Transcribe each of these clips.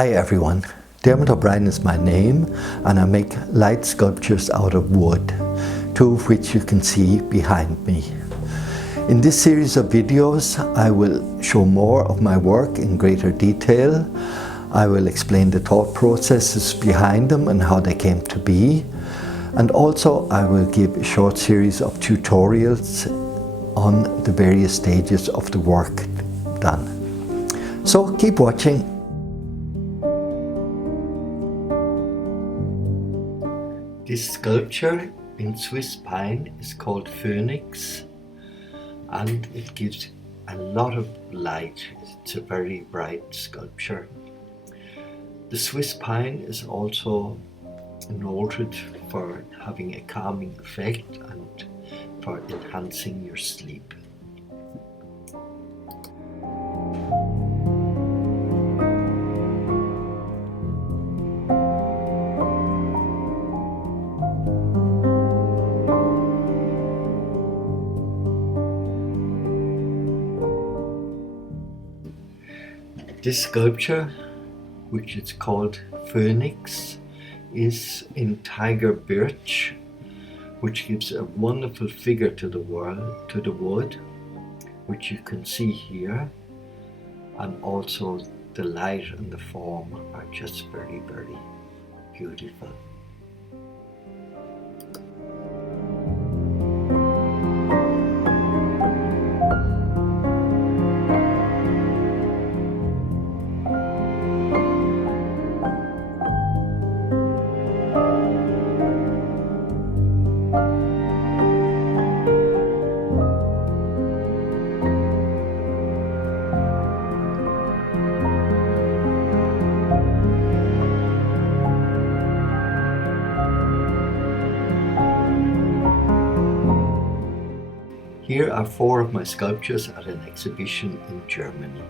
Hi everyone, Dermot O'Brien is my name and I make light sculptures out of wood, two of which you can see behind me. In this series of videos I will show more of my work in greater detail. I will explain the thought processes behind them and how they came to be, and also I will give a short series of tutorials on the various stages of the work done. So keep watching. This sculpture in Swiss pine is called Phoenix, and it gives a lot of light. It's a very bright sculpture. The Swiss pine is also noted for having a calming effect and for enhancing your sleep. This sculpture, which is called Phoenix, is in tiger birch, which gives a wonderful figure to the wood, which you can see here, and also the light and the form are just very, very beautiful. Here are 4 of my sculptures at an exhibition in Germany.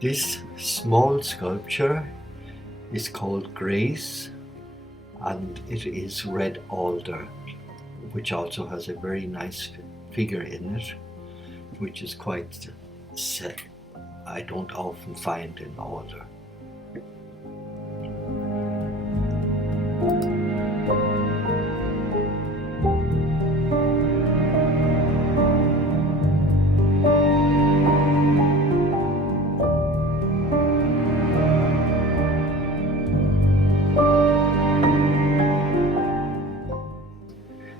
This small sculpture is called Grace, and it is red alder, which also has a very nice figure in it, which is quite set. I don't often find in alder.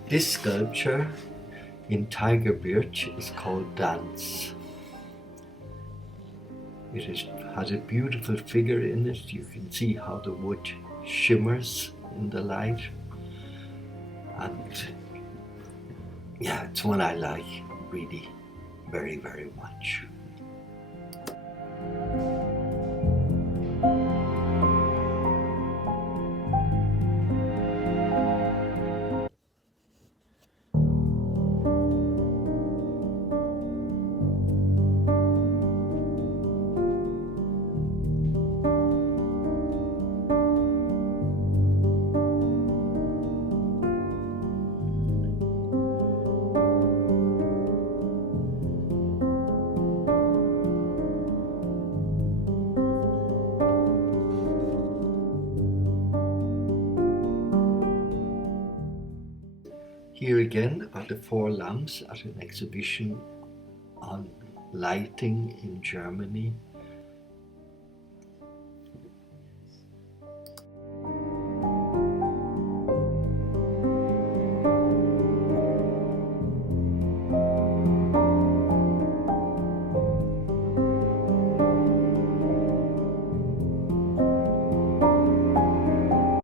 This sculpture in tiger birch is called Dance. It has a beautiful figure in it. You can see how the wood shimmers in the light, and yeah, it's one I like really very, very much. Here again are the 4 lamps at an exhibition on lighting in Germany.